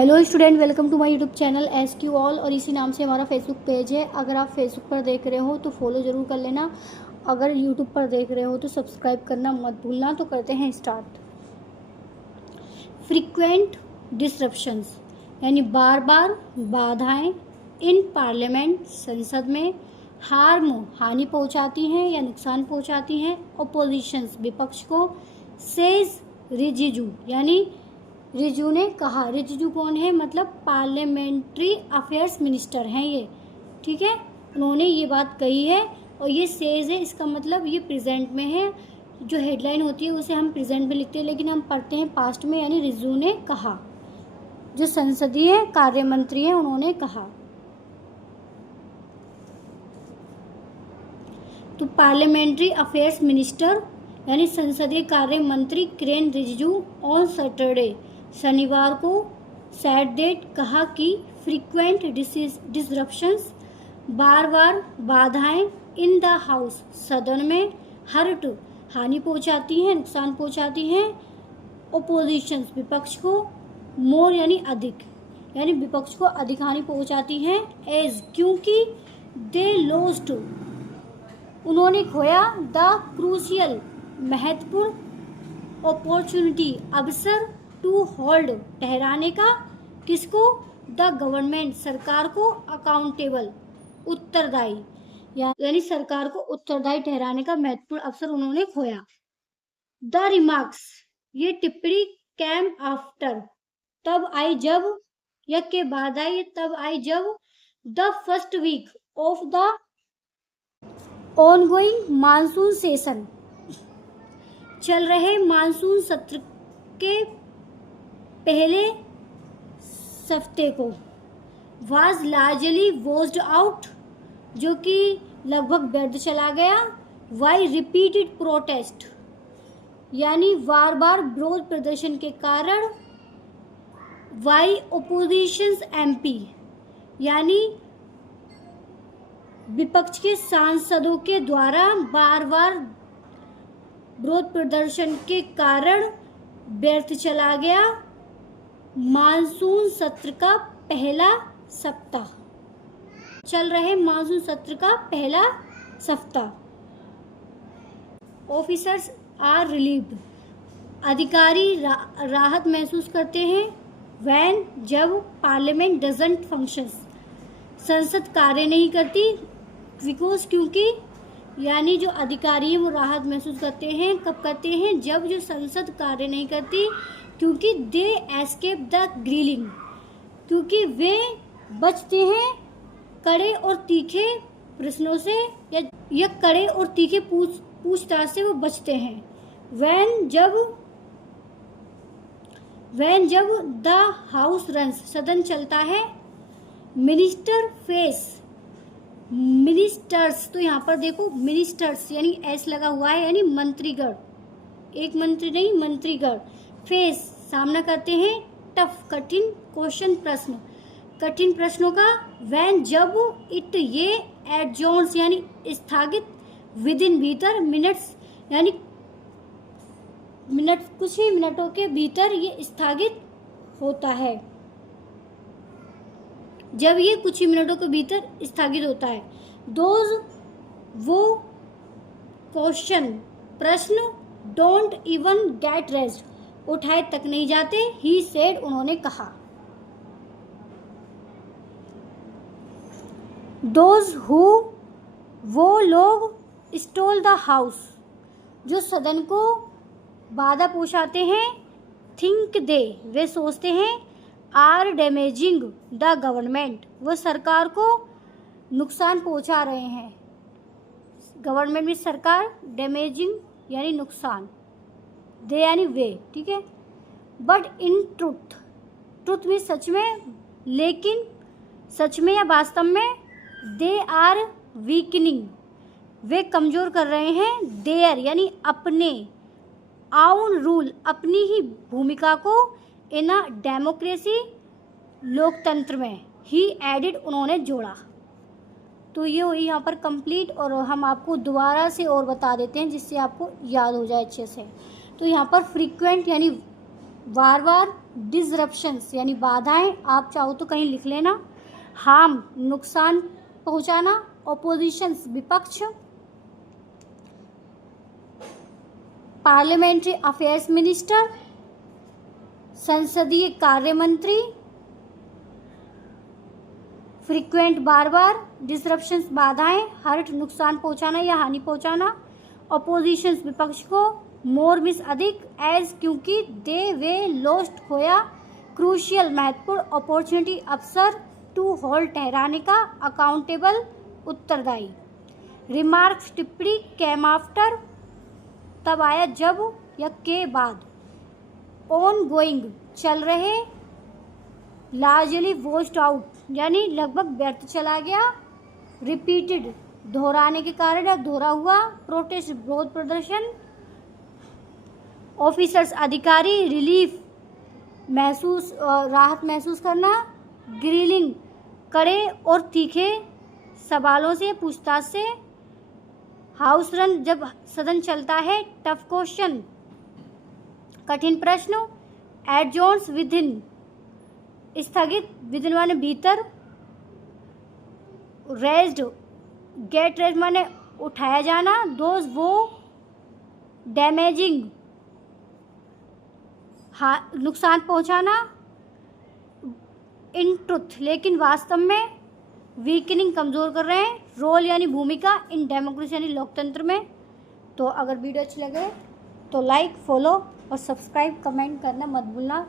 Hello student, welcome to my YouTube channel S Q all. और इसी नाम से हमारा फेसबुक पेज है। अगर आप फेसबुक पर देख रहे हो तो फॉलो ज़रूर कर लेना। अगर यूट्यूब पर देख रहे हो तो सब्सक्राइब करना मत भूलना। तो करते हैं स्टार्ट। फ्रीक्वेंट डिसरप्शंस यानी बार बार बाधाएं इन पार्लियामेंट संसद में हानि पहुंचाती हैं या नुकसान पहुंचाती हैं अपोजिशंस विपक्ष को। सेज रिजिजू यानी रिजू ने कहा। रिजिजू कौन है? मतलब पार्लियामेंट्री अफेयर्स मिनिस्टर हैं ये, ठीक है। उन्होंने ये बात कही है और ये सेज है, इसका मतलब ये प्रेजेंट में है। जो हेडलाइन होती है उसे हम प्रेजेंट में लिखते हैं लेकिन हम पढ़ते हैं पास्ट में, यानी रिजू ने कहा। जो संसदीय कार्य मंत्री हैं उन्होंने कहा। तो पार्लियामेंट्री अफेयर्स मिनिस्टर यानी संसदीय कार्य मंत्री किरेन रिजिजू ऑन सैटरडे शनिवार को सैट डेट कहा कि फ्रीक्वेंट डिसरप्शंस बार बार बाधाएं इन द हाउस सदन में हर्ट हानि पहुंचाती हैं, नुकसान पहुंचाती हैं ओपोजिशंस विपक्ष को। मोर यानी अधिक, यानी विपक्ष को अधिक हानि पहुंचाती हैं। एज क्योंकि दे लॉस्ट उन्होंने खोया द क्रूशियल महत्वपूर्ण अपॉर्चुनिटी अवसर टू होल्ड ठहराने का किसको? द गवर्नमेंट सरकार को अकाउंटेबल उत्तरदायी यानी सरकार को उत्तरदायी ठहराने का महत्वपूर्ण अवसर उन्होंने खोया। द रिमार्क्स ये टिप्पणी कैम आफ्टर तब आई जब या के बाद आई तब आई जब the first week of the ongoing monsoon session चल रहे मानसून सत्र के पहले हफ्ते को वाज लार्जली वॉश्ड आउट जो कि लगभग व्यर्थ चला गया। वाई रिपीटेड प्रोटेस्ट यानी बार बार विरोध प्रदर्शन के कारण। वाई ओपोजिशंस एमपी यानी विपक्ष के सांसदों के द्वारा बार बार विरोध प्रदर्शन के कारण व्यर्थ चला गया मानसून सत्र का पहला सप्ताह। चल रहे मानसून सत्र का पहला सप्ताह। ऑफिसर्स आर रिलीव्ड अधिकारी राहत महसूस करते हैं। व्हेन जब पार्लियामेंट डजंट फंक्शंस संसद कार्य नहीं करती। बिकॉज क्योंकि यानी जो अधिकारी हैं वो राहत महसूस करते हैं। कब करते हैं? जब जो संसद कार्य नहीं करती। क्योंकि दे एस्केप द ग्रिलिंग क्योंकि वे बचते हैं कड़े और तीखे प्रश्नों से या कड़े और तीखे पूछताछ से वो बचते हैं। व्हेन जब द हाउस रन्स सदन चलता है। मिनिस्टर्स तो यहाँ पर देखो मिनिस्टर्स यानी एस लगा हुआ है यानी मंत्रीगण, एक मंत्री नहीं मंत्रीगण फेस सामना करते हैं टफ कठिन क्वेश्चन कठिन प्रश्नों का। व्हेन जब इट ये एडजॉर्न्स यानी स्थगित विद इन भीतर मिनट्स यानी कुछ ही मिनटों के भीतर ये स्थगित होता है। जब ये कुछ ही मिनटों के भीतर स्थगित होता है। वो क्वेश्चन प्रश्न डोंट इवन गेट रेस्ट उठाए तक नहीं जाते। ही सेड उन्होंने कहा। दोज हु वो लोग स्टोल द हाउस जो सदन को बाधा पहुंचाते हैं। थिंक दे वे सोचते हैं। आर डैमेजिंग द गवर्नमेंट वो सरकार को नुकसान पहुंचा रहे हैं। गवर्नमेंट में सरकार, डैमेजिंग यानी नुकसान, दे यानी वे, ठीक है। बट इन ट्रुथ में सच में, लेकिन सच में या वास्तव में दे आर वीकनिंग वे कमजोर कर रहे हैं। देयर यानी अपने आउन रूल अपनी ही भूमिका को इन अ डेमोक्रेसी लोकतंत्र में। ही एडिड उन्होंने जोड़ा। तो ये हुई यहाँ पर कंप्लीट और हम आपको दोबारा से और बता देते हैं जिससे आपको याद हो जाए अच्छे से। तो यहाँ पर फ्रीक्वेंट यानी बार बार, डिसरप्शंस यानी बाधाएं, आप चाहो तो कहीं लिख लेना, हार्म नुकसान पहुंचाना, ओपोजिशंस विपक्ष, पार्लियामेंट्री अफेयर्स मिनिस्टर संसदीय कार्य मंत्री, फ्रीक्वेंट बार बार, डिसरप्शंस बाधाएं, हर्ट नुकसान पहुंचाना या हानि पहुंचाना, ओपोजिशंस विपक्ष को, मोर मिस अधिक, एज क्योंकि, दे वे लोस्ट खोया, क्रूशियल महत्वपूर्ण, अपॉर्चुनिटी अवसर, टू होल्ड ठहराने का, अकाउंटेबल उत्तरदायी, रिमार्क्स टिप्पणी, कैम आफ्टर तब आया जब या के बाद, ऑन गोइंग चल रहे, लार्जली वॉश्ड आउट यानी लगभग व्यर्थ चला गया, रिपीटेड दोहराने के कारण या दोहरा हुआ, प्रोटेस्ट विरोध प्रदर्शन, ऑफिसर्स अधिकारी, रिलीफ महसूस राहत महसूस करना, ग्रिलिंग कड़े और तीखे सवालों से, पूछताछ से, हाउस रन जब सदन चलता है, टफ क्वेश्चन कठिन प्रश्न, एडजॉन्स विदिन स्थगित, विदिन माने भीतर, रेज्ड गेट रेज माने उठाया जाना, दोज वो, डैमेजिंग नुकसान पहुंचाना, इन ट्रुथ लेकिन वास्तव में, वीकनिंग कमज़ोर कर रहे हैं, रोल यानी भूमिका, इन डेमोक्रेसी यानी लोकतंत्र में। तो अगर वीडियो अच्छी लगे तो लाइक, फॉलो और सब्सक्राइब, कमेंट करना मत भूलना।